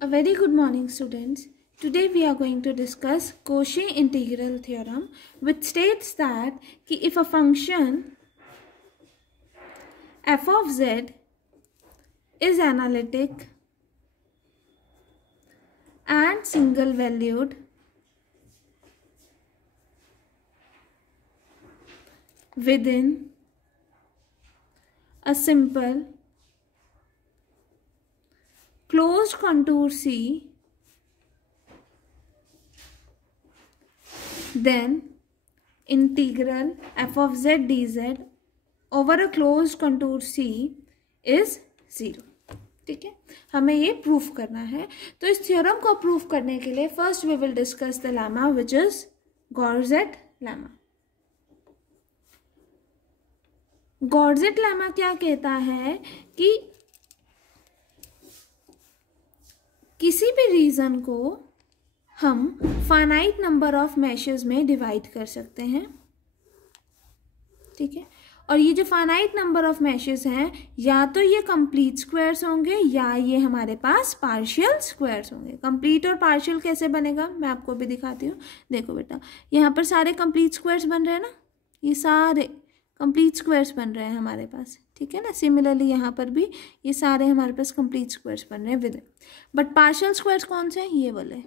A very good morning, students. Today we are going to discuss Cauchy integral theorem, which states that if a function f of z is analytic and single valued within a simple closed contour C, then integral f of z dz over a closed contour C is 0. ठीक है, हमें ये proof करना है. तो इस theorem को proof करने के लिए first we will discuss the lemma which is Goursat lemma. Goursat lemma क्या कहता है कि किसी भी रीजन को हम फाइनाइट नंबर ऑफ मैशेस में डिवाइड कर सकते हैं. ठीक है, और ये जो फाइनाइट नंबर ऑफ मैशेस हैं या तो ये कंप्लीट स्क्वायर्स होंगे या ये हमारे पास पार्शियल स्क्वायर्स होंगे. कंप्लीट और पार्शियल कैसे बनेगा मैं आपको भी दिखाती हूँ. देखो बेटा, यहाँ पर सारे कंप्लीट स्क्वायर्स बन रहे हैं ना, ये सारे कंप्लीट स्क्वायर्स बन रहे हैं हमारे पास. ठीक है ना, सिमिलरली यहाँ पर भी ये सारे हमारे पास कंप्लीट स्क्वायर्स बन रहे हैं विद. बट पार्शियल स्क्वायर्स कौन से हैं? ये वाले.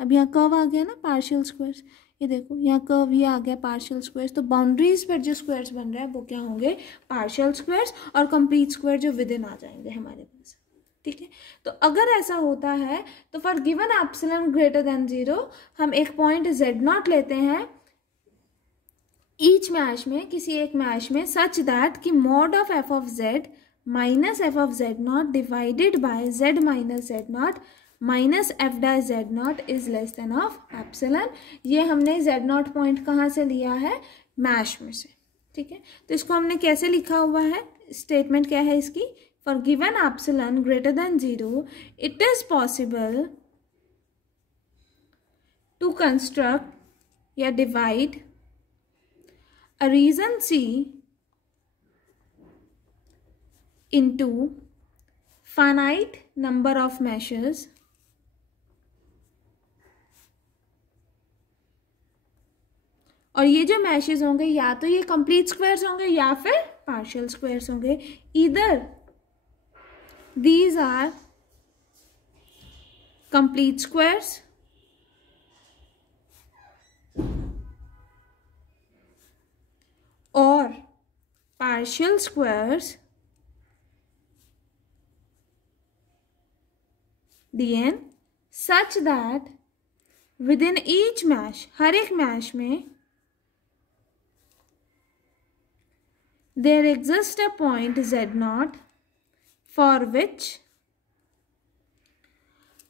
अब यहाँ कर्व आ गया ना पार्शियल स्क्वायर्स, ये देखो यहाँ कर्व ये आ गया पार्शियल स्क्वायर्स. तो बाउंड्रीज पर जो स्क्वायर्स बन रहे हैं वो क्या होंगे? Partial squares. और कंप्लीट स्क्वायर जो विद इन आ जाएंगे हमारे पास. ठीक है, तो अगर ऐसा होता है तो for given epsilon greater than 0 हम एक पॉइंट z0 लेते हैं ईच मैश में, किसी एक मैश में, सच दैट कि mod of f of z minus f of z0 divided by z minus z0 minus f dash z0 is less than of epsilon. ये हमने z0 पॉइंट कहाँ से लिया है? मैश में से. ठीक है, तो इसको हमने कैसे लिखा हुआ है? स्टेटमेंट क्या है इसकी? For given epsilon greater than 0 it is possible to construct या divide a region C into finite number of meshes और ये जो मैशेस होंगे या तो ये कंप्लीट स्क्वायर्स होंगे या फिर पार्शियल स्क्वायर्स होंगे. Either these are complete squares or partial squares dn such that within each mesh, हर एक मैश में there exists a point z0 for which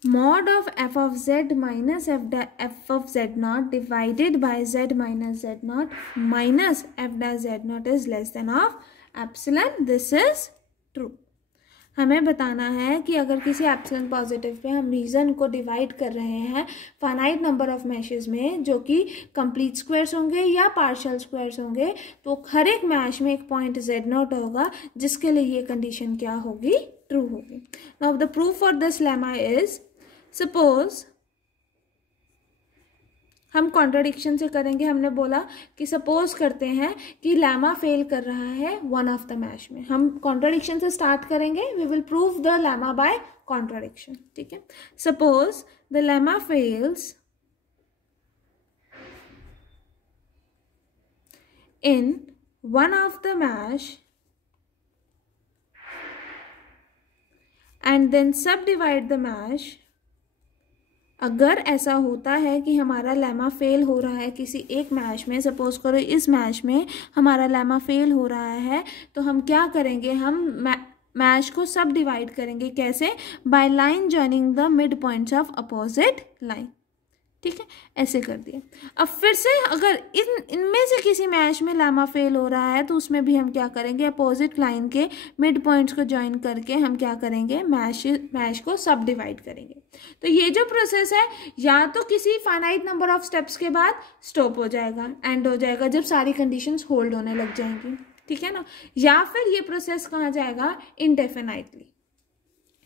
mod of f of z minus f of z0 divided by z minus z0 minus f dash z0 is less than of epsilon. This is true. हमें बताना है कि अगर किसी epsilon positive pay हम reason को divide कर रहे हैं फाइनाइट नंबर ऑफ मैशेस में जो कि कंप्लीट स्क्वायर्स होंगे या पार्शियल स्क्वायर्स होंगे, तो हर एक मैश में एक पॉइंट z0 होगा जिसके लिए ये कंडीशन क्या होगी? ट्रू होगी. Now the proof for this lemma is, suppose हम कॉन्ट्राडिक्शन से करेंगे. हमने बोला कि सपोज करते हैं कि लेमा फेल कर रहा है वन ऑफ द मैश में. हम कॉन्ट्राडिक्शन से स्टार्ट करेंगे. We will prove the lemma by contradiction. ठीक है, suppose the lemma fails in one of the mesh and then subdivide the mesh. अगर ऐसा होता है कि हमारा लेमा फेल हो रहा है किसी एक मैश में, सपोज करो इस मैश में हमारा लेमा फेल हो रहा है, तो हम क्या करेंगे? हम मैश को सब डिवाइड करेंगे. कैसे? By line joining the mid points of opposite line. ठीक है, ऐसे कर दिया. अब फिर से अगर इनमें से किसी मैश में लेमा फेल हो रहा है तो उसमें भी हम क्या करेंगे? अपोजिट लाइन के मिड पॉइंट्स को ज्वाइन करके हम क्या करेंगे? मैश को सब डिवाइड करेंगे. तो ये जो प्रोसेस है या तो किसी फाइनाइट नंबर ऑफ स्टेप्स के बाद स्टॉप हो जाएगा, एंड हो जाएगा जब सारी कंडीशंस होल्ड होने लग जाएंगी. ठीक है ना, या फिर ये प्रोसेस कहाँ जाएगा? इनडेफिनाइटली.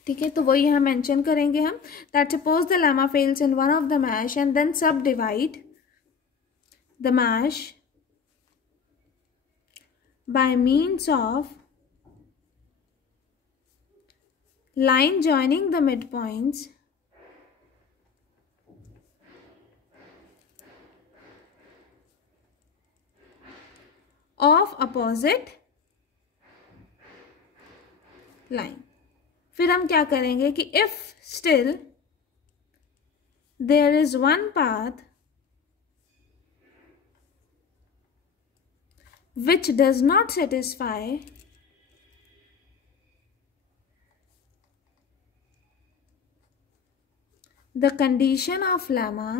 ठीक है, तो वही यहाँ मेंशन करेंगे हम, that suppose the lemma fails in one of the mesh and then subdivide the mesh by means of line joining the midpoints of opposite line. फिर हम क्या करेंगे कि if still there is one path which does not satisfy the condition of lemma,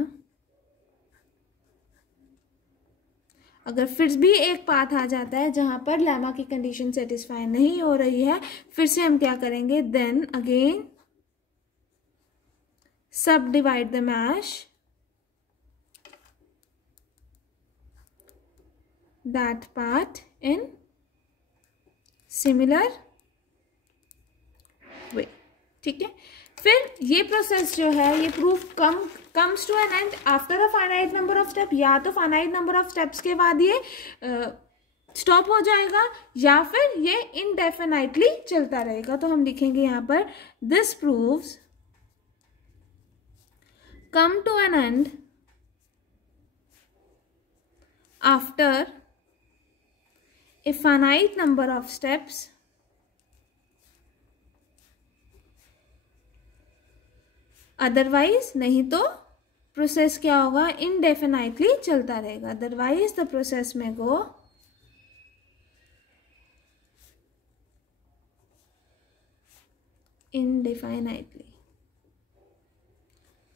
अगर फिर भी एक path आ जाता है जहां पर लेमा की कंडीशन सेटिस्फाई नहीं हो रही है, फिर से हम क्या करेंगे, then again subdivide the mesh that part in similar way. ठीक है, फिर ये प्रोसेस जो है ये proof comes to an end after a finite number of step. या तो फाइनाइट नंबर ऑफ स्टेप्स के बाद ये स्टॉप हो जाएगा या फिर ये इनडेफिनाइटली चलता रहेगा. तो हम लिखेंगे यहाँ पर this proves come to an end after a finite number of steps otherwise नहीं तो प्रोसेस क्या होगा, इनडेफिनाइटली चलता रहेगा. अदरवाइज द प्रोसेस में गो इनडेफिनाइटली.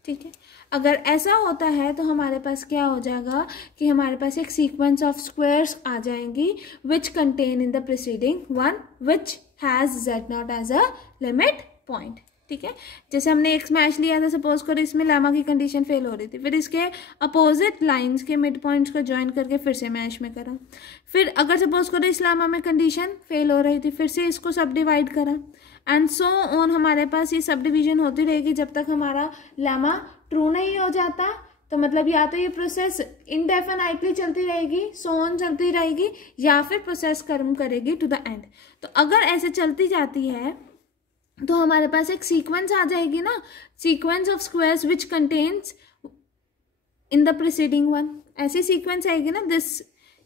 ठीक है, अगर ऐसा होता है तो हमारे पास क्या हो जाएगा कि हमारे पास एक सीक्वेंस ऑफ स्क्वायर्स आ जाएंगी which contain in the preceding one which has z0 as a limit point. ठीक है, जैसे हमने एक मैच लिया था, सपोज करो इसमें लेमा की कंडीशन फेल हो रही थी, फिर इसके अपोजिट लाइंस के मिड पॉइंट्स को ज्वाइन करके फिर से मैच में करा. फिर अगर सपोज करो इस लेमा में कंडीशन फेल हो रही थी, फिर से इसको सब डिवाइड करा एंड सो ऑन. हमारे पास ये सब डिवीजन होती रहेगी जब तक हमारा लेमा ट्रू नहीं हो जाता. तो मतलब या तो ये प्रोसेस इनडेफिनाइटली चलती रहेगी, सो ऑन चलती रहेगी, या फिर प्रोसेस कर्म करेगी टू द एंड. तो अगर ऐसे चलती जाती है तो हमारे पास एक सीक्वेंस आ जाएगी ना, sequence of squares which contains in the preceding one. ऐसी सीक्वेंस आएगी ना, दिस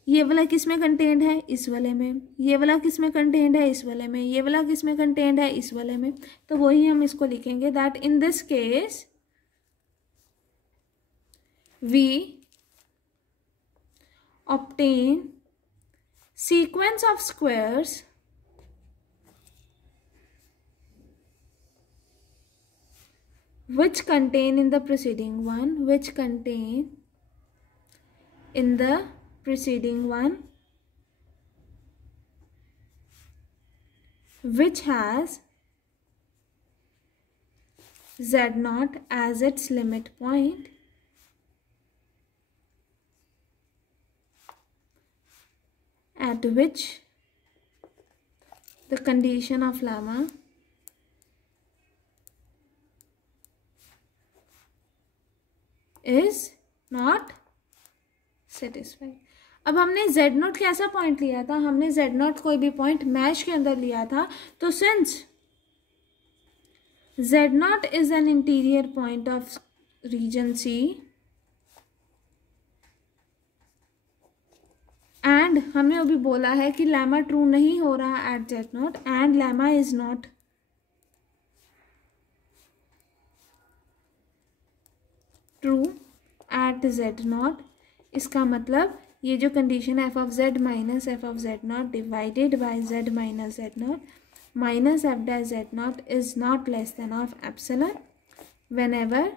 ये वाला किस में कंटेंड है, इस वाले में, ये वाला किस में कंटेंड है, इस वाले में, ये वाला किस में कंटेंड है, इस वाले में. तो वही हम इसको लिखेंगे that in this case we obtain sequence of squares which contain in the preceding one, which contain in the preceding one, which has z0 as its limit point at which the condition of lemma is not satisfied. अब हमने z0 कैसा point लिया था, हमने z0 कोई भी point mash के अंदर लिया था. तो since z0 is an interior point of region C and हमने अभी बोला है कि लेमा ट्रू नहीं हो रहा at z0 and lemma is not true at z0. इसका मतलब ये जो condition f of z minus f of z0 divided by z minus z0 minus f dash z0 is not less than of epsilon whenever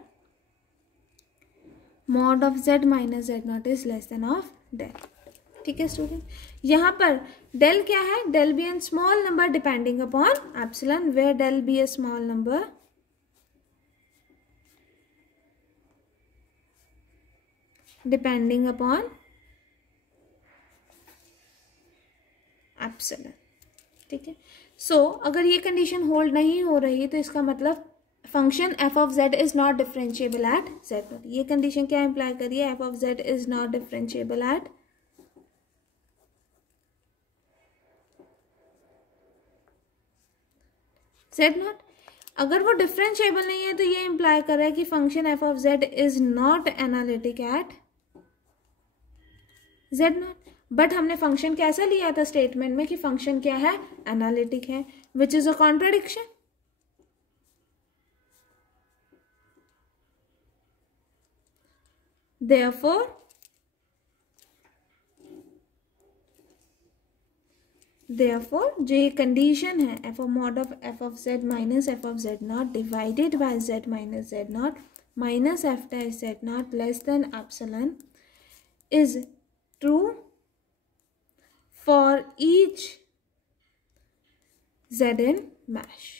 mod of z minus z0 is less than of del. ठीक है student, यहाँ पर del क्या है, del be an small number depending upon epsilon, where del B A small number depending upon epsilon. ठीक है। सो अगर ये कंडीशन होल्ड नहीं हो रही तो इसका मतलब function f of z is not differentiable eight z not. ये कंडीशन क्या इंप्लाई करिए, F of z is not differentiable eight z not. अगर वो डिफरेंशिएबल नहीं है तो ये इंप्लाई कर रहा है कि function f of z is not analytic at z not. But हमने फंक्शन कैसा लिया था स्टेटमेंट में कि फंक्शन क्या है, एनालिटिक है, which is a contradiction. Therefore, जो ये कंडीशन है f of mod of f of z minus f of z not divided by z minus z not minus f dash z not less than epsilon is true for each z in mesh.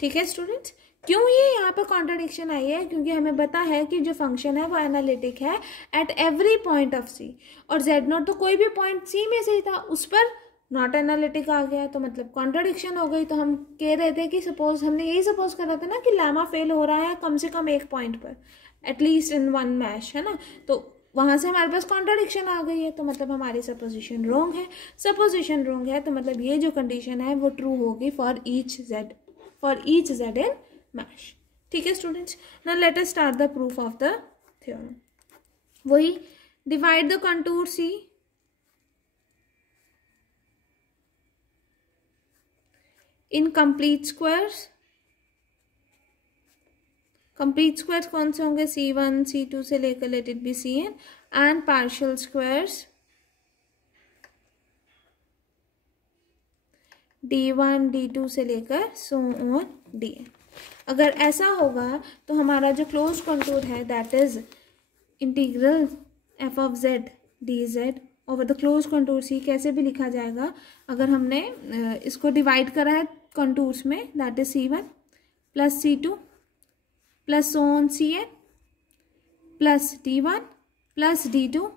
ठीक है students, क्यों ये यहाँ पर contradiction आई है, क्योंकि हमें पता है कि जो फंक्शन है वो एनालिटिक है एट एवरी पॉइंट ऑफ सी, और जेड नॉट तो कोई भी पॉइंट सी में से ही था, उस पर नॉट एनालिटिक आ गया, तो मतलब कॉन्ट्रडिक्शन हो गई। तो हम कह रहे थे कि सपोज हमने यही सपोज करा था ना कि लैमा फेल हो रहा है कम से कम एक पॉइंट पर, एटलीस्ट इन वन मैश, है ना, तो वहाँ से हमारे पास कॉन्ट्रडिक्शन आ गई है, तो मतलब हमारी सपोजिशन रॉन्ग है। सपोजिशन रॉन्ग है तो मतलब ये जो कंडीशन है वो ट्रू होगी for each z in mesh. ठीक है students, now let us start the proof of the theorem. वही divide the contour C in complete squares. Complete squares कौन से होंगे, C1 C2 से लेकर let it be Cn, and partial squares D1 D2 से लेकर सो ऑन Dn। अगर ऐसा होगा तो हमारा जो क्लोज कंटूर है that is integral f of z d z over the close contour C, कैसे भी लिखा जाएगा अगर हमने इसको डिवाइड करा है कंटूर्स में, that is C1 plus C2 plus so on Cn plus D1 plus D2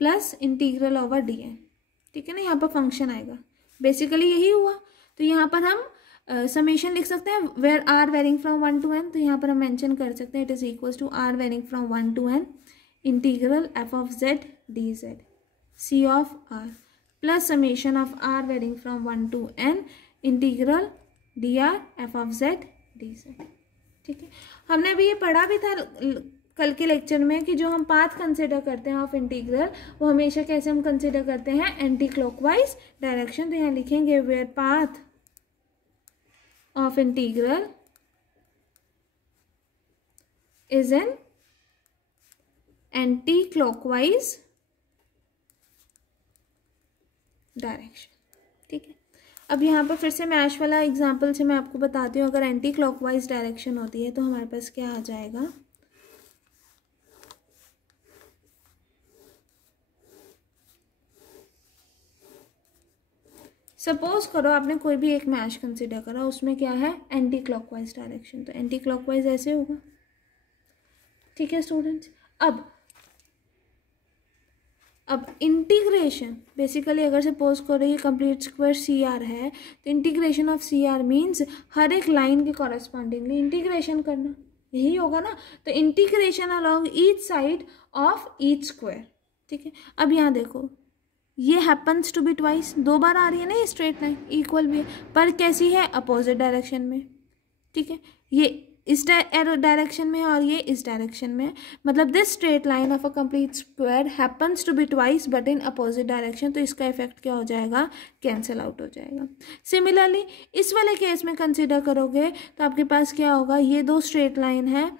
plus integral over Dn। ठीक है ना, यहाँ पर फंक्शन आएगा, बेसिकली यही हुआ। तो यहाँ पर हम समेशन लिख सकते हैं where r varying from 1 to n, तो यहाँ पर हम मेंशन कर सकते हैं it is equal to r varying from 1 to n integral f of z d z c of r plus summation of r varying from 1 to n integral d r f of z d z. ठीक है, हमने अभी ये पढ़ा भी था कल के लेक्चर में कि जो हम पाथ कंसिडर करते हैं ऑफ इंटीग्रल वो हमेशा कैसे हम कंसिडर करते हैं, एंटी क्लॉकवाइज डायरेक्शन। तो यहाँ लिखेंगे where path of integral is an anti-clockwise direction। ठीक है, अब यहाँ पर फिर से मैश वाला एग्जांपल से मैं आपको बताती हूँ। अगर एंटी क्लॉकवाइज डायरेक्शन होती है तो हमारे पास क्या आ जाएगा, सपोज करो आपने कोई भी एक मैश कंसिडर करा, उसमें क्या है, एंटी क्लॉकवाइज डायरेक्शन, तो एंटी क्लॉकवाइज ऐसे होगा। ठीक है स्टूडेंट्स, अब इंटीग्रेशन बेसिकली अगर सपोज करो ये कंप्लीट स्क्वायर CR है तो इंटीग्रेशन ऑफ CR मीन्स हर एक लाइन के कॉरेस्पॉन्डिंगली इंटीग्रेशन करना, यही होगा ना। तो integration along each side of each square. ठीक है, अब यहाँ देखो ये हैपन्स टू बी ट्वाइस, 2 बार आ रही है ना ये स्ट्रेट लाइन, इक्वल भी है पर कैसी है, अपोजिट डायरेक्शन में। ठीक है, ये इस डायरेक्शन में है और ये इस डायरेक्शन में है, मतलब this straight line of a complete square happens to be twice but in opposite direction, तो इसका इफेक्ट क्या हो जाएगा, कैंसिल आउट हो जाएगा। सिमिलरली इस वाले केस में कंसिडर करोगे तो आपके पास क्या होगा, ये 2 स्ट्रेट लाइन है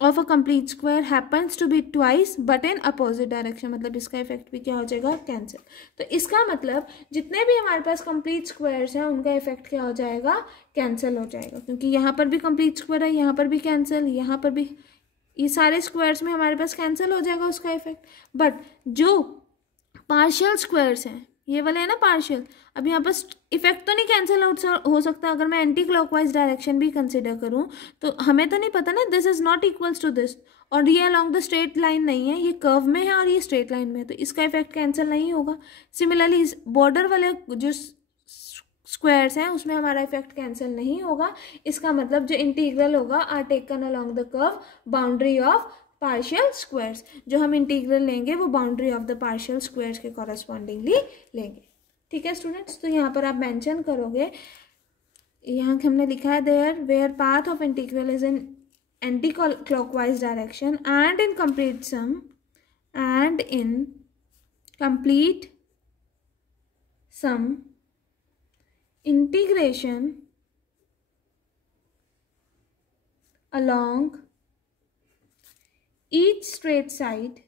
of a complete square happens to be twice but in opposite direction, मतलब इसका इफेक्ट भी क्या हो जाएगा, कैंसिल। तो इसका मतलब जितने भी हमारे पास कंप्लीट स्क्वायर्स हैं उनका इफेक्ट क्या हो जाएगा, कैंसिल हो जाएगा, क्योंकि यहाँ पर भी कंप्लीट स्क्वायर है, यहाँ पर भी कैंसिल, यहाँ पर भी, ये सारे स्क्वायर्स में हमारे पास कैंसिल हो जाएगा उसका इफेक्ट। बट जो पार्शियल स्क्वायर्स हैं ये वाले है ना पार्शियल। अब यहाँ पर इफेक्ट तो नहीं कैंसिल आउट हो सकता अगर मैं एंटी क्लॉकवाइज डायरेक्शन भी कंसिडर करूँ, तो हमें तो नहीं पता ना this is not equals to this, और ये अलॉन्ग द स्ट्रेट लाइन नहीं है, ये कर्व में है और ये स्ट्रेट लाइन में है, तो इसका इफेक्ट कैंसिल नहीं होगा। सिमिलरली इस बॉर्डर वाले जो स्क्वायर्स हैं उसमें हमारा इफेक्ट कैंसिल नहीं होगा। इसका मतलब जो इंटीग्रल होगा are taken along the curve boundary of partial squares, जो हम इंटीग्रल लेंगे वो boundary of the partial squares के कॉरेस्पॉन्डिंगली लेंगे। ठीक है स्टूडेंट्स, तो यहाँ पर आप मेंशन करोगे, यहाँ हमने लिखा है there where path of integral is in anticlockwise direction and in complete sum integration along each straight side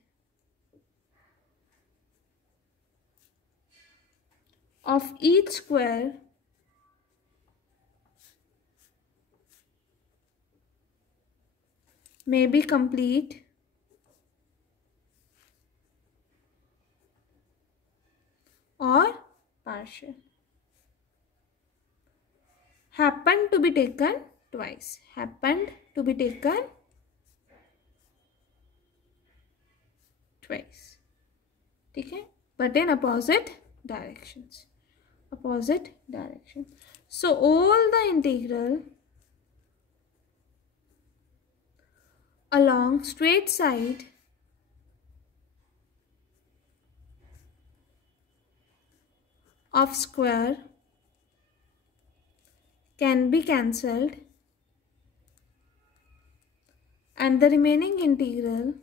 of each square may be complete or partial. Happened to be taken twice. Happened to be taken twice. ठीक है, but in opposite directions. Opposite direction. So all the integral along straight side of square can be cancelled and the remaining integral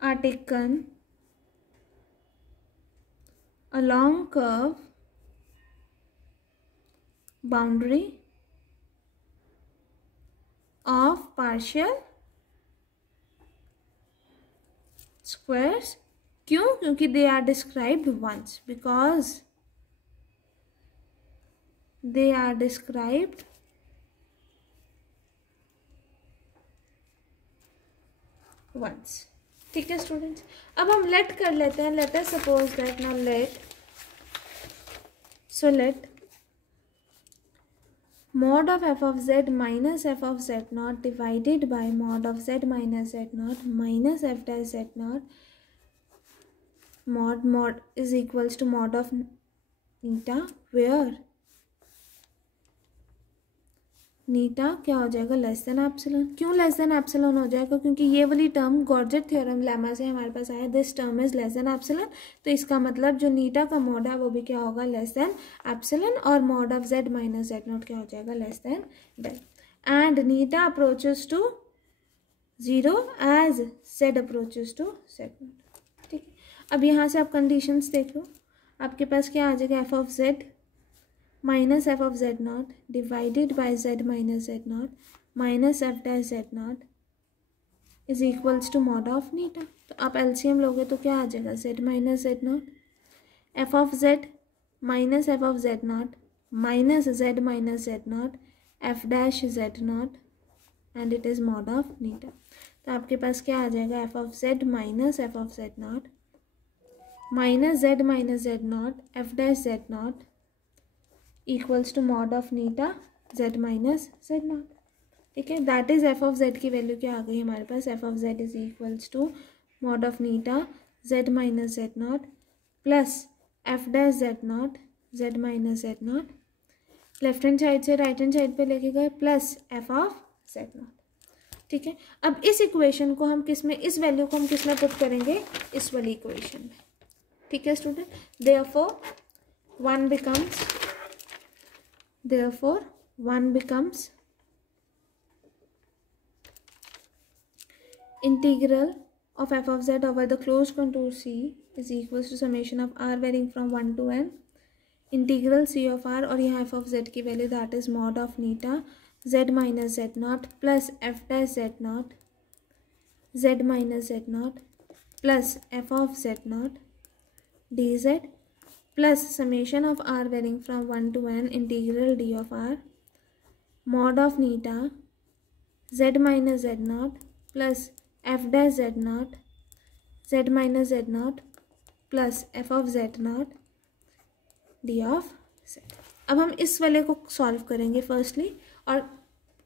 are taken along curve boundary of partial squares. क्यों? क्योंकि they are described once, because they are described once. ठीक है students, अब हम late कर लेते हैं। Let us suppose that now let mod of f of z minus f of z naught divided by mod of z minus z naught minus f dash z naught mod is equals to mod of neta, where नीटा क्या हो जाएगा, less than epsilon. क्यों less than epsilon हो जाएगा? क्योंकि ये वाली term गॉर्जेट theorem lemma से हमारे पास आया, this term is less than epsilon, तो इसका मतलब जो नीटा का मोड है वो भी क्या होगा, लेस देन एप्सिलॉन, और mod of z minus z not क्या हो जाएगा, less than del, and eta approaches to 0 as z approaches to z not. ठीक है, अब यहाँ से आप कंडीशंस देख लो, आपके पास क्या आ जाएगा, f of Z minus f of z naught divided by z minus z naught minus f dash z naught is equals to mod of neta। तो आप LCM लोगे तो क्या आ जाएगा, z minus z naught f of z minus f of z naught minus z minus z naught f dash z naught and it is mod of neta। तो आपके पास क्या आ जाएगा, f of z minus f of z naught minus z minus z naught f dash z naught equals to mod of eta z minus z naught. ठीक है, that is f of z की value क्या आ गई हमारे पास, f of z is equals to mod of eta z minus z naught plus f dash z naught z minus z naught, left hand side से right hand side पे लेके गए, plus f of z naught. ठीक है, अब इस equation को हम किस में, इस वैल्यू को हम किस में पुट करेंगे, इस वाली इक्वेशन में। ठीक है student, therefore one becomes integral of f of z over the closed contour C is equals to summation of r varying from 1 to n integral C of r, और यहाँ f of z की value that is mod of neta z minus z naught plus f dash z naught z minus z naught plus f of z naught dz plus summation of r varying from 1 to n integral d of r mod of neta z minus z naught plus f dash z not Z minus z not plus f of z not d of Z. अब हम इस वाले को solve करेंगे firstly और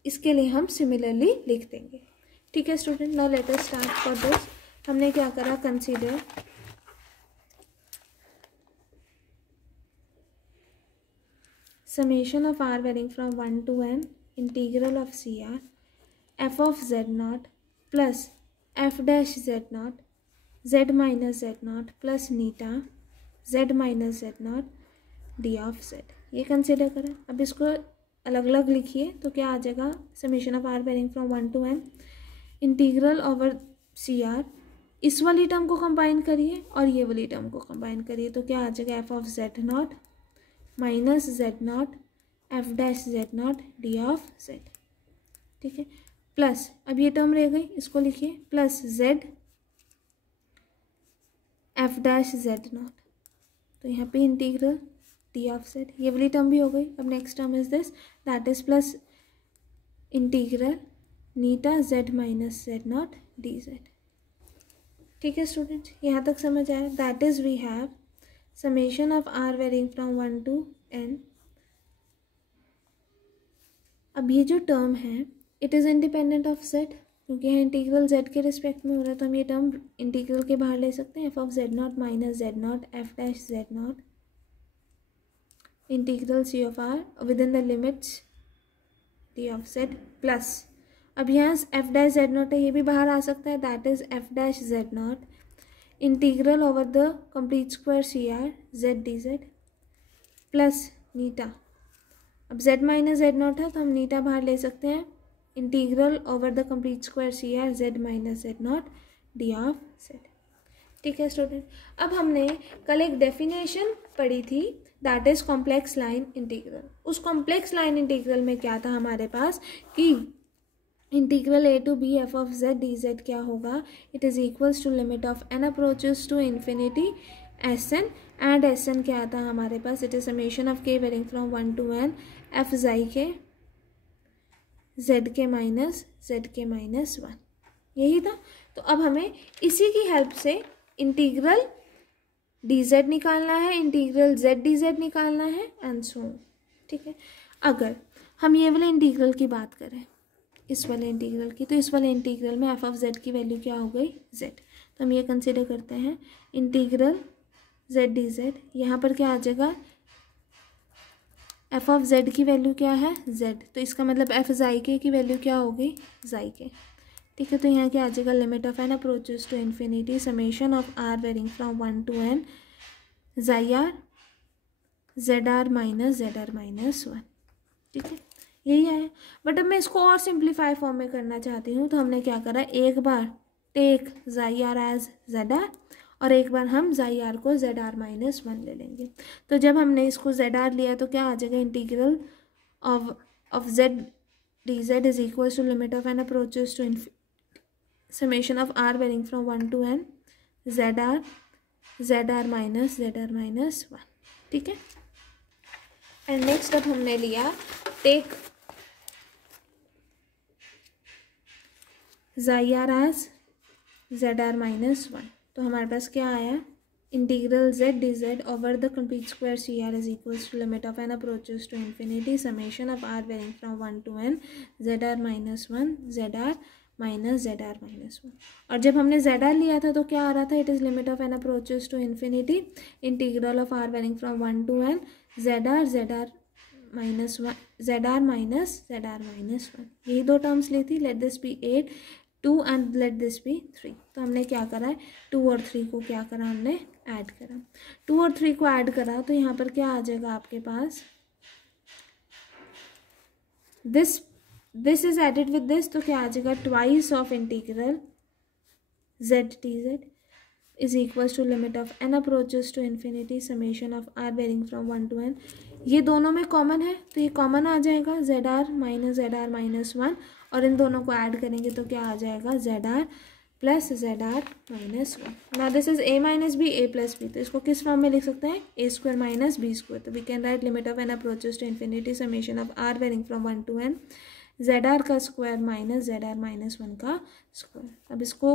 इसके लिए हम सिमिलरली लिख देंगे। ठीक है student, now let us start for this. हमने क्या करा, consider summation of r varying from 1 to n integral of CR f of z naught plus f dash z naught z minus z naught plus neta z minus z naught d of z। ये consider करा। अब इसको अलग अलग लिखिए तो क्या आ जाएगा, summation of r varying from 1 to n integral over CR, इस वाली टर्म को कंबाइन करिए और ये वाली टर्म को कंबाइन करिए तो क्या आ जाएगा, f of z not minus z not f dash z not d of z. ठीक है, प्लस अब ये टर्म रह गई, इसको लिखिए plus Z F dash z not, तो यहाँ पे इंटीग्रल डी ऑफ जेड, ये वाली टर्म भी हो गई। अब next term is this, that is plus integral eta z minus z not d z. ठीक है स्टूडेंट्स, यहाँ तक समझ आया। That is we have summation of r varying from 1 to n। अब ये जो टर्म है it is independent of z, क्योंकि यहाँ इंटीग्रल z के रिस्पेक्ट में हो रहा है तो हम ये टर्म इंटीग्रल के बाहर ले सकते हैं। F of z not minus z not f dash z not integral c of r within the limits d of z plus, अब यहाँ एफ डैश जेड नॉट है, ये भी बाहर आ सकता है, that is f dash z not integral over the complete square C r z d z plus eta. अब जेड माइनस जेड नॉट है तो हम नीटा बाहर ले सकते हैं, integral over the complete square C r z minus z not d of z. ठीक है स्टूडेंट, अब हमने कल एक डेफिनेशन पढ़ी थी that is complex line integral. उस कॉम्प्लेक्स लाइन इंटीग्रल में क्या था हमारे पास कि integral a to b f of z d z क्या होगा, it is equals to limit of n approaches to infinity s n, and s n क्या था हमारे पास, it is summation of k varying from 1 to n f xi k Z के minus 1, यही था। तो अब हमें इसी की हेल्प से इंटीग्रल डी जेड निकालना है, इंटीग्रल जेड डी जेड निकालना है एंड सो ऑन। ठीक है, अगर हम ये वाले इंटीग्रल की बात करें, इस वाले इंटीग्रल की, तो इस वाले इंटीग्रल में एफ ऑफ जेड की वैल्यू क्या हो गई, जेड। तो हम ये कंसिडर करते हैं इंटीग्रल जेड डी जेड, यहाँ पर क्या आ जाएगा, एफ ऑफ जेड की वैल्यू क्या है, जेड, तो इसका मतलब एफ जाई के की वैल्यू क्या होगी, जाई के। ठीक है, तो यहाँ क्या आ जाएगा, limit of n approaches to infinity summation of r varying from 1 to n xi r z r minus 1। ठीक है, यही आया। बट अब मैं इसको और सिंप्लीफाई फॉर्म में करना चाहती हूँ, तो हमने क्या करा, एक बार take xi r as z are और एक बार हम जाई आर को जेड आर माइनस 1 ले लेंगे। तो जब हमने इसको जेड आर लिया तो क्या आ जाएगा, integral of z d z is equal to limit of n approaches to summation of r varying from 1 to n z r minus 1। ठीक है, एंड नेक्स्ट अब हमने लिया take xi r as z r minus 1, तो हमारे पास क्या आया, integral z d z over the complete square C r is equals to limit of n approaches to infinity summation of r varying from 1 to n z r minus 1 z r minus 1। और जब हमने Z are लिया था तो क्या आ रहा था, it is limit of n approaches to infinity integral of r varying from 1 to n z r minus 1 z r minus 1। यही दो टर्म्स ली थी, let this be 8 2 and let this be 3। तो हमने क्या करा है, 2 और 3 को क्या करा, हमने ऐड करा। 2 और 3 को ऐड करा तो यहाँ पर क्या आ जाएगा आपके पास, this is added with this, तो क्या आ जाएगा, twice of integral z t z is equals to limit of n approaches to infinity summation of r varying from 1 to n। ये दोनों में कॉमन है तो ये कॉमन आ जाएगा, जेड आर माइनस 1, और इन दोनों को ऐड करेंगे तो क्या आ जाएगा, z r plus z r minus 1। Now this is a minus b a plus b, तो इसको किस फॉर्म में लिख सकते हैं, a square minus b square. तो we can write limit of n approaches to infinity summation of r varying from 1 to n z r का square minus z r minus one का स्क्वायर। अब इसको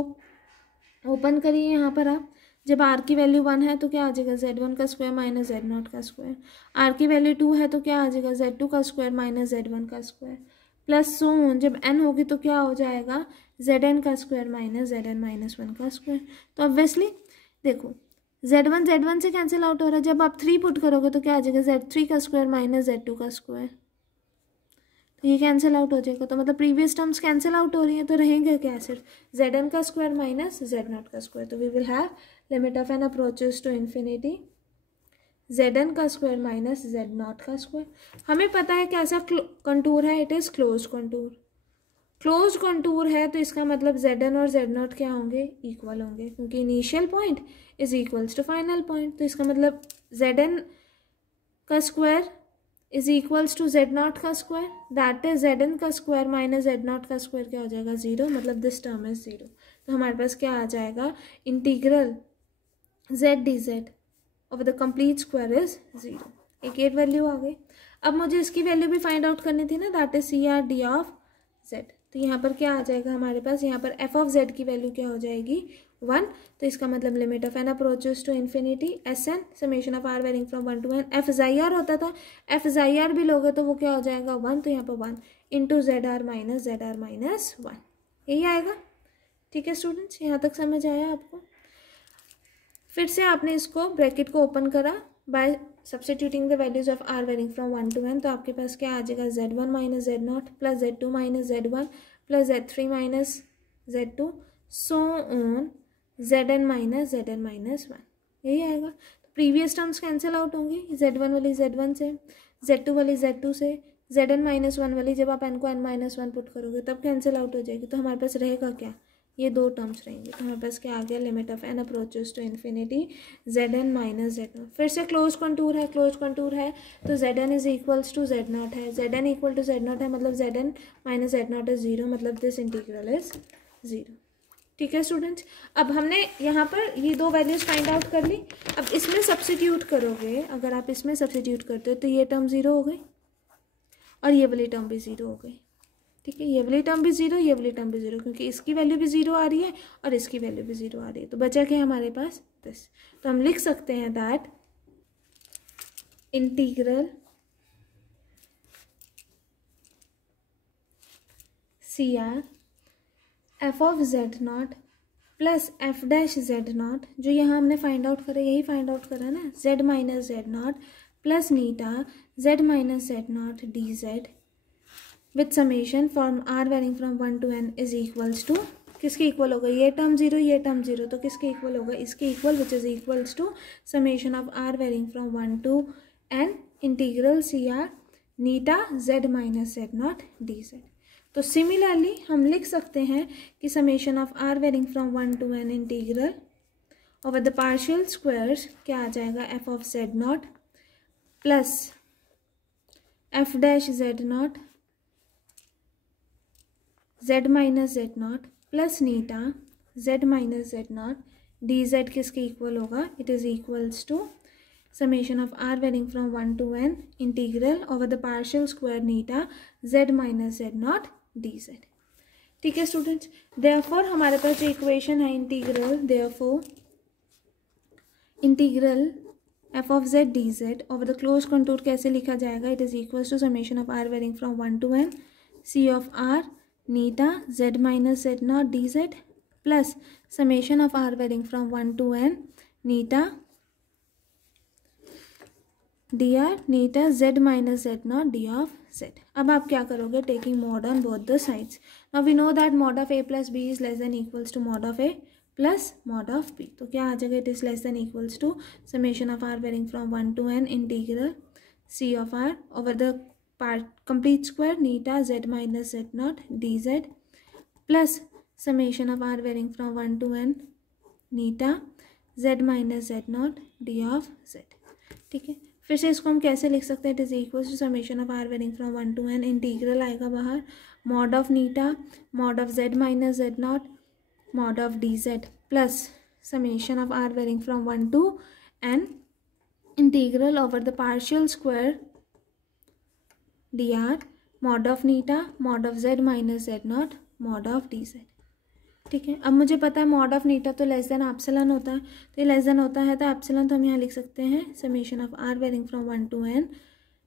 open करिए यहाँ पर आप, जब आर की वैल्यू 1 है तो क्या आ जाएगा z1 का स्क्वायर माइनस z0 का स्क्वायर, आर की वैल्यू 2 है तो क्या आ जाएगा z2 का स्क्वायर माइनस z1 का स्क्वायर, प्लस सो ऑन, जब n होगी तो क्या हो जाएगा zn का स्क्वायर माइनस zn माइनस 1 का स्क्वायर। तो ऑब्वियसली देखो z1 से कैंसिल आउट हो रहा है, जब आप 3 पुट करोगे तो क्या आ जाएगा z3 का स्क्वायर माइनस z2 का स्क्वायर, तो ये कैंसिल आउट हो जाएगा। तो मतलब प्रीवियस टर्म्स कैंसिल आउट हो रही हैं, तो रहेंगे क्या सिर्फ zn का स्क्वायर माइनस z0 का स्क्वायर। तो we will have limit of n approaches to infinity zn का स्क्वायर माइनस z0 का स्क्वायर। हमें पता है कैसा कंटूर है, it is close contour. Close contour है तो इसका मतलब zn और z0 क्या होंगे, इक्वल होंगे, क्योंकि initial point is equals to final point. तो इसका मतलब zn का square is equals to z0 का स्क्वायर, दैट इज zn का स्क्वायर माइनस z0 का स्क्वायर क्या हो जाएगा 0, मतलब दिस टर्म इज 0। तो हमारे पास क्या आ जाएगा, integral z dz of the complete square is 0। एक वैल्यू आ गई। अब मुझे इसकी वैल्यू भी फाइंड आउट करनी थी ना, that is c r d of z। तो यहाँ पर क्या आ जाएगा हमारे पास, यहाँ पर f ऑफ z की वैल्यू क्या हो जाएगी 1। तो इसका मतलब limit of n approaches to infinity s n summation of r varying from 1 to n। F xi r होता था, एफ जाई आर भी लोगे तो वो क्या हो जाएगा 1, तो यहाँ पर 1 इंटू जेड आर माइनस 1, यही आएगा। ठीक है स्टूडेंट्स, यहाँ तक समझ आया आपको। फिर से आपने इसको ब्रैकेट को ओपन करा by substituting the values of r varying from 1 to n। तो आपके पास क्या आ जाएगा z1 minus z0 plus z2 minus z1 plus z3 minus z2 so on zn minus 1, यही आएगा। तो प्रीवियस टर्म्स कैंसिल आउट होंगी, z1 वाली z1 से, z2 वाली z2 से, zn माइनस 1 वाली जब आप n को n माइनस 1 पुट करोगे तब कैंसिल आउट हो जाएगी। तो हमारे पास रहेगा क्या, ये 2 टर्म्स रहेंगे। तो हमारे पास क्या आ गया, limit of n approaches to infinity zn minus z0। फिर से क्लोज कंटूर है, क्लोज कंटूर है तो zn is equals to z0 है, zn इक्वल टू z0 है मतलब zn माइनस z0 इज 0, मतलब दिस इंटीग्रल इज 0। ठीक है स्टूडेंट्स, अब हमने यहाँ पर ये 2 वैल्यूज फाइंड आउट कर ली। अब इसमें सब्स्टिट्यूट करोगे, अगर आप इसमें सब्स्टिट्यूट करते हो तो ये टर्म 0 हो गई और ये वाली टर्म भी 0 हो गई। ठीक है, ये वाली टर्म भी 0, ये वाली टर्म भी 0, क्योंकि इसकी वैल्यू भी 0 आ रही है और इसकी वैल्यू भी 0 आ रही है। तो बचा क्या हमारे पास दिस। तो हम लिख सकते हैं that integral c r f of z0 plus f dash z0, जो यहाँ हमने फाइंड आउट करा, यही फाइंड आउट करा ना, z minus z0 plus eta z minus z0 d z with summation form r varying from 1 to n is equals to, किसके equal होगा, ये टर्म 0, ये टर्म 0, तो किसके इक्वल होगा, इसके equal, which is equals to summation of r varying from 1 to n integral c r eta z minus z0 d z. तो similarly हम लिख सकते हैं कि summation of r varying from 1 to n integral over the partial squares क्या आ जाएगा, f of z0 plus f dash z0 z minus z0 plus eta z minus z0 d z किसके इक्वल होगा, it is equals to summation of r varying from 1 to n integral over the partial square eta z minus z0 d z. ठीक है students, therefore हमारे पास जो equation है integral, therefore integral f of z d z over the close contour कैसे लिखा जाएगा, it is equals to summation of r varying from 1 to n c of r eta z minus z0 d z plus summation of r varying from 1 to n eta d r eta z minus z0 d of z। अब आप क्या करोगे, taking mod on both the sides. Now we know that mod of a plus b is less than equals to mod of a plus mod of b। तो क्या आ जाएगा, it is less than equals to summation of r varying from 1 to n integral c of r over the part complete square eta z minus z0 d z plus summation of r varying from 1 to n eta z minus z0 d of z। ठीक है, फिर से इसको हम कैसे लिख सकते हैं, it is equal to summation of r varying from 1 to n integral आएगा बाहर, mod of eta mod of z minus z0 mod of d z plus summation of r varying from 1 to n integral over the partial square d r mod of eta, mod of z minus z not, mod of d z. ठीक है, अब मुझे पता है mod of नीटा तो less than epsilon होता है, तो ये लेस देन होता है तो एप्सिलॉन तो हम यहाँ लिख सकते हैं summation of r varying from 1 to n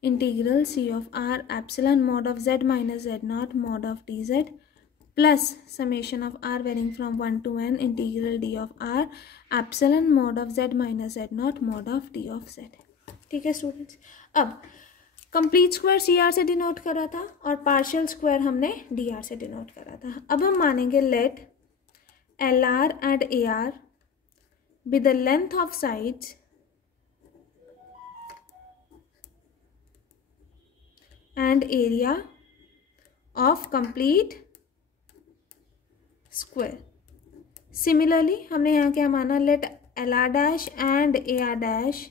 integral c of r epsilon mod of z minus z not mod of d z plus summation of r varying from 1 to n integral d of r epsilon mod of z minus z not mod of d of z. ठीक है students, अब complete square सी r से denote करा था और partial square हमने d are से denote करा था। अब हम मानेंगे late LR and AR be the length of sides and area of complete square. Similarly, हमने यहाँ क्या माना, let LR dash and AR dash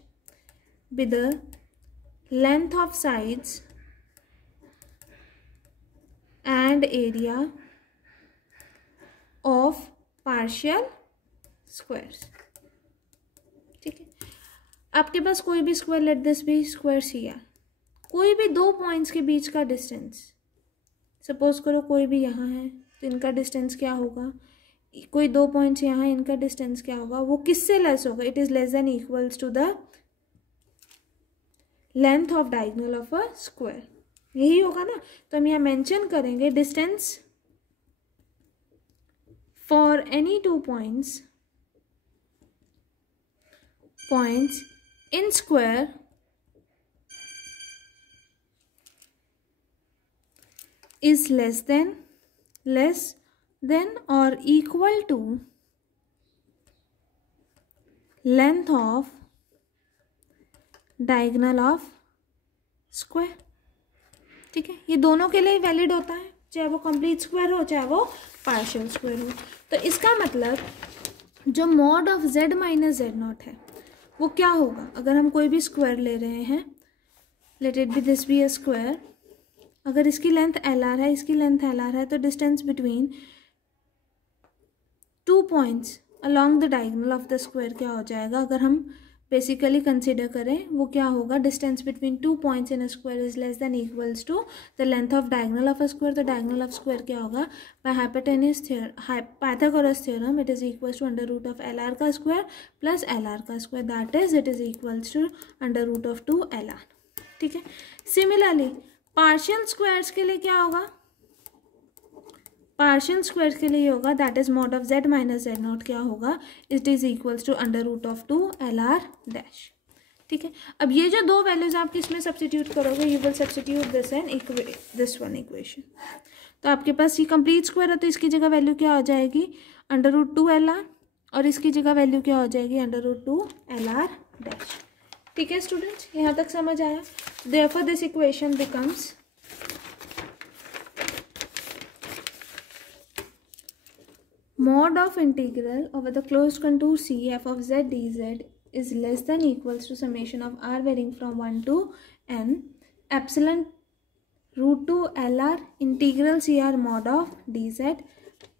be the length of sides and area of partial squares. ठीक है, आपके पास कोई भी square, let this b square C r, कोई भी दो पॉइंट्स के बीच का डिस्टेंस, सपोज करो कोई भी यहाँ है तो इनका डिस्टेंस क्या होगा, कोई दो पॉइंट्स यहाँ है, इनका डिस्टेंस क्या होगा, वो किससे लेस होगा, it is less than equals to the length of diagonal of a square, यही होगा ना। तो हम यहाँ मेंशन करेंगे distance for any two points in square is less than or equal to length of diagonal of square। ठीक है, ये दोनों के लिए वैलिड होता है, चाहे वो कंप्लीट स्क्वायर हो चाहे वो पार्शियल स्क्वायर हो। तो इसका मतलब जो mod of z minus z not है वो क्या होगा, अगर हम कोई भी स्क्वायर ले रहे हैं, late it B this be a square, अगर इसकी लेंथ एल आर है, इसकी लेंथ एल आर है, तो distance between two points along the diagonal of the square क्या हो जाएगा, अगर हम बेसिकली कंसिडर करें वो क्या होगा, distance between two points in a square is less than equals to the length of diagonal of a square. तो डायगोनल ऑफ स्क्वायर क्या होगा, by Pythagoras theorem it is equals to under root of l r का square plus l r का square, that is it is equals to under root of 2LR। ठीक है, similarly partial squares के लिए क्या होगा, पार्शियल स्क्वायर के लिए होगा that is mod of z minus z not क्या होगा, it is equals to under root of 2LR dash. ठीक है, अब ये जो दो वैल्यूज आप किसमें सब्सटीट्यूट करोगे, you will substitute this and this one equation. तो आपके पास ये कंप्लीट स्क्वायर है तो इसकी जगह वैल्यू क्या हो जाएगी, अंडर रूट 2LR, और इसकी जगह वैल्यू क्या हो जाएगी, अंडर रूट 2LR डैश। ठीक है स्टूडेंट्स, यहाँ तक समझ आया। Therefore this equation becomes mod of integral over the closed contour C f of z dz is less than equals to summation of r varying from 1 to n epsilon root 2 LR integral CR mod of dz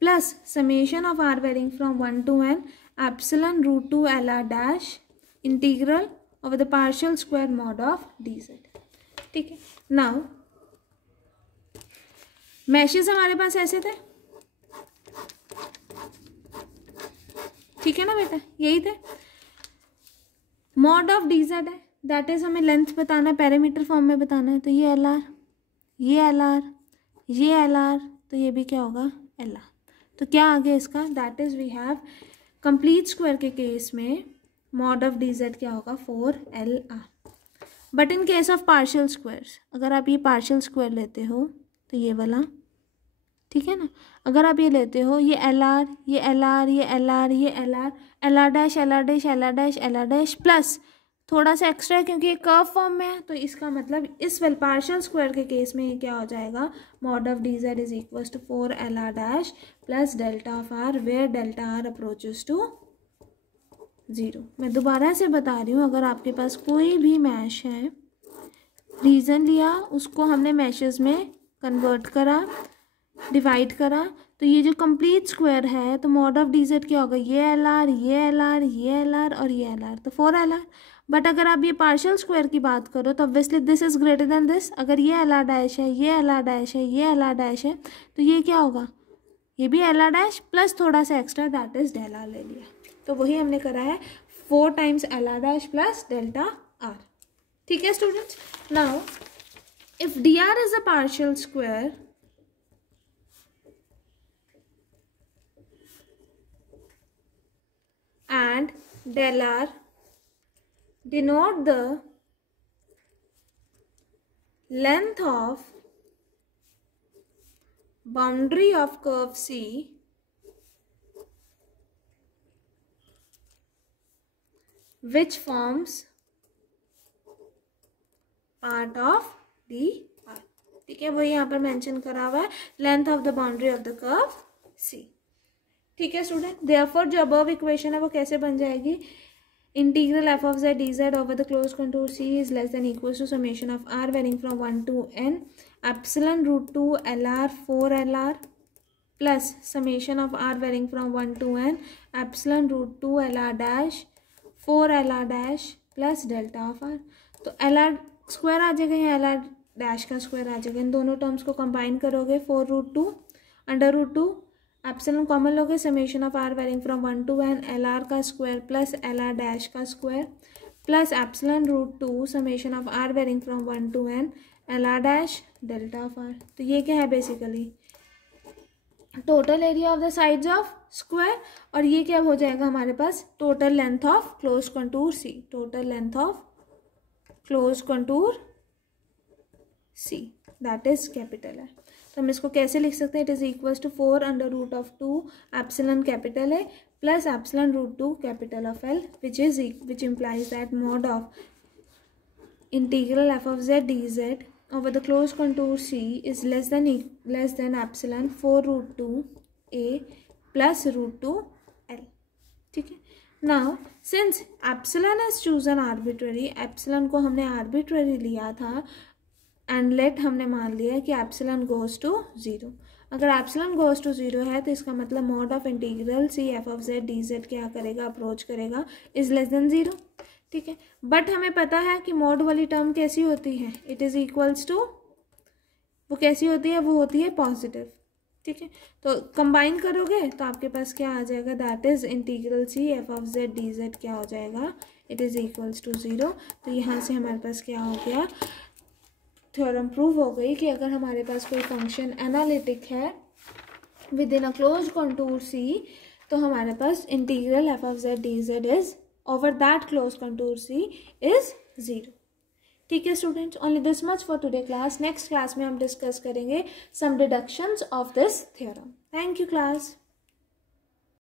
plus summation of r varying from 1 to n epsilon root 2 LR dash integral over the partial square mod of dz। ठीक है, now meshes हमारे पास ऐसे थे, ठीक है ना बेटा, यही थे। मॉड ऑफ डी जेड है, दैट इज हमें लेंथ बताना है, पैरामीटर फॉर्म में बताना है, तो ये एल आर, ये एल आर, ये एल आर, तो ये भी क्या होगा एल आर। तो क्या आ गया इसका, that is we have complete square के केस में मॉड ऑफ डी जेड क्या होगा 4LR। But in case of partial squares, अगर आप ये पार्शियल स्क्वायर लेते हो तो ये वाला, ठीक है ना, अगर आप ये लेते हो ये एल आर, ये एल आर, ये एल आर, ये L R, L r dash, L r dash, L r dash, L r dash plus थोड़ा सा एक्स्ट्रा है क्योंकि ये कर्व फॉर्म में है, तो इसका मतलब इस वेल पार्शियल स्क्वायर के केस में ये क्या हो जाएगा, mod of d z is equal to 4LR dash plus delta of r where delta r approaches to 0। मैं दोबारा से बता रही हूँ, अगर आपके पास कोई भी मैश है, रीजन लिया, उसको हमने मैशेस में कन्वर्ट करा, डिवाइड करा, तो ये जो कंप्लीट स्क्वायर है तो मॉड ऑफ डी जेड क्या होगा, ये एल आर, ये एल आर, ये एल आर और ये एल आर, तो 4LR। बट अगर आप ये पार्शियल स्क्वायर की बात करो तो obviously this is greater than this. अगर ये एल आर डैश है, ये एल आर डैश है, ये एल आर डैश है, तो ये क्या होगा, ये भी एल आर डैश प्लस थोड़ा सा extra, that is del r ले लिया। तो वही हमने करा है 4 times l r dash plus delta r. ठीक है students, now if d r is a partial square and del r denote the length of boundary of curve C which forms part of dr। ठीक है, वही यहाँ पर mention करा हुआ है, length of the boundary of the curve C। ठीक है स्टूडेंट, देयरफॉर जो अबव इक्वेशन है वो कैसे बन जाएगी, integral f of z d z over the close contour c is less than equal to summation of r varying from 1 to n epsilon root 2 l r 4 l r plus summation of r varying from 1 to n epsilon root 2 l r dash 4 l r dash plus delta of r. तो l r square आ जाएगा, यहाँ l r dash का square आ जाएगा, इन दोनों terms को कंबाइन करोगे 4 root 2 under root 2 epsilon common लोगे, summation of r varying from 1 to n l r का square plus l r dash का square plus epsilon root 2 summation of r varying from 1 to n l r dash delta of r. तो ये क्या है, basically total area of the sides of square, और ये क्या हो जाएगा हमारे पास, total length of closed contour C, total length of closed contour C, that is capital है। तो हम इसको कैसे लिख सकते हैं, it is equals to 4 under root of 2 epsilon capital है plus epsilon root 2 capital of L which implies that mod of integral f of z d Z over the closed contour C is less than epsilon 4 root 2 a plus root 2 L। ठीक है, now since epsilon is chosen arbitrary, epsilon को हमने arbitrary लिया था and let हमने मान लिया कि epsilon goes to 0। अगर epsilon goes to 0 है तो इसका मतलब mod of integral C f of z dz क्या करेगा, अप्रोच करेगा is less than 0। ठीक है, बट हमें पता है कि मॉड वाली टर्म कैसी होती है, इट इज इक्वल्स टू, वो कैसी होती है, वो होती है पॉजिटिव। ठीक है, तो कंबाइन करोगे तो आपके पास क्या आ जाएगा, that is integral c f of z d z क्या हो जाएगा, इट इज इक्वल्स टू 0। तो यहाँ से हमारे पास क्या हो गया, थ्योरम प्रूव हो गई कि अगर हमारे पास कोई फंक्शन एनालिटिक है within a closed contour C तो हमारे पास integral f of z d z is over that closed contour C is 0। ठीक है students, only this much for today class. Next class में हम डिस्कस करेंगे some deductions of this theorem। Thank you class.